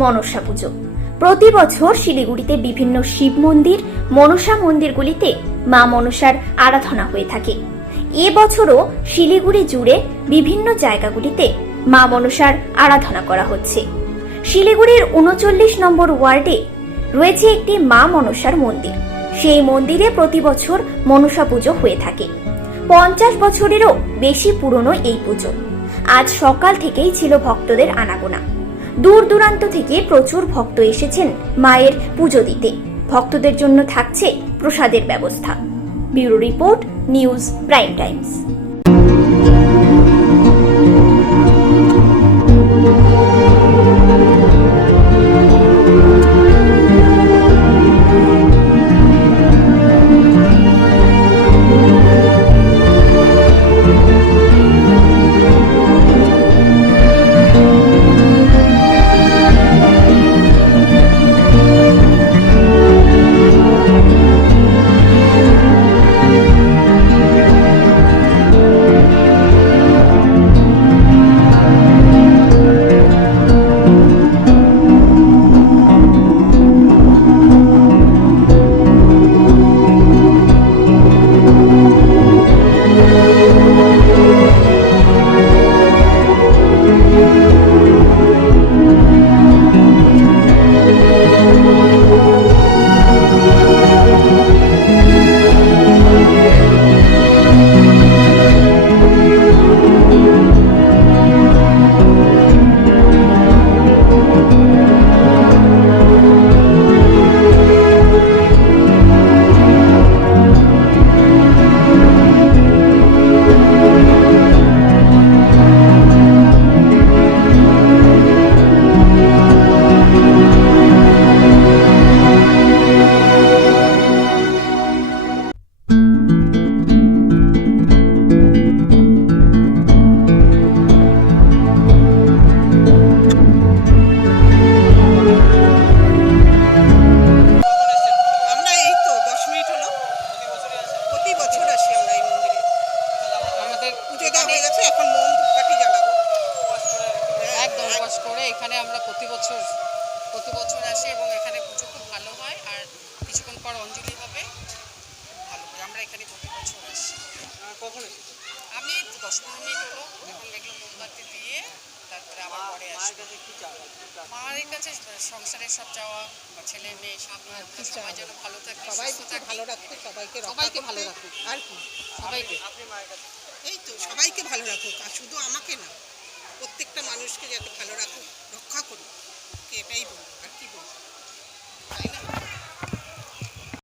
মনসা পুজো। প্রতি বছর শিলিগুড়িতে বিভিন্ন শিব মন্দির, মনসা মন্দিরগুলিতে মা মনসার আরাধনা হয়ে থাকে। এবছরও শিলিগুড়ি জুড়ে বিভিন্ন জায়গাগুলিতে মা মনসার আরাধনা করা হচ্ছে। শিলিগুড়ির ৩৯ নম্বর ওয়ার্ডে রয়েছে একটি মা মনসার মন্দির। সেই মন্দিরে প্রতি বছর মনসা পুজো হয়ে থাকে। ৫০ বছরেরও বেশি পুরনো এই পুজো। আজ সকাল থেকেই ছিল ভক্তদের আনাগোনা। দূর দূরান্ত থেকে প্রচুর ভক্ত এসেছেন মায়ের পুজো দিতে। ভক্তদের জন্য থাকছে প্রসাদের ব্যবস্থা। Bureau report, news prime Times. এখানে আমরা প্রতি বছর আসি এবং এখানে পুজো খুব ভালো হয়। আর কিছুক্ষণ পর অঞ্জলি হবে, ভালো করে আমরা এখানে প্রতি বছর আসি। কখন আমি 10-15 মিনিট হলো, এখন এগুলো মোমবাতি দিয়ে তারপরে আবার পরে আসি। মায়ের কাছে সংসারের সব চাওয়া, ছেলে মেয়ে স্বামী সবাই যেন ভালো থাকে, সবাইকে ভালো রাখুক, সবাইকে ভালো রাখুক। আর কি সবাইকে এই তো সবাইকে ভালো রাখুক, আর শুধু আমাকে না, প্রত্যেকটা মানুষকে যাতে ভালো রাখুক, রক্ষা করুক, এটাই বলবো।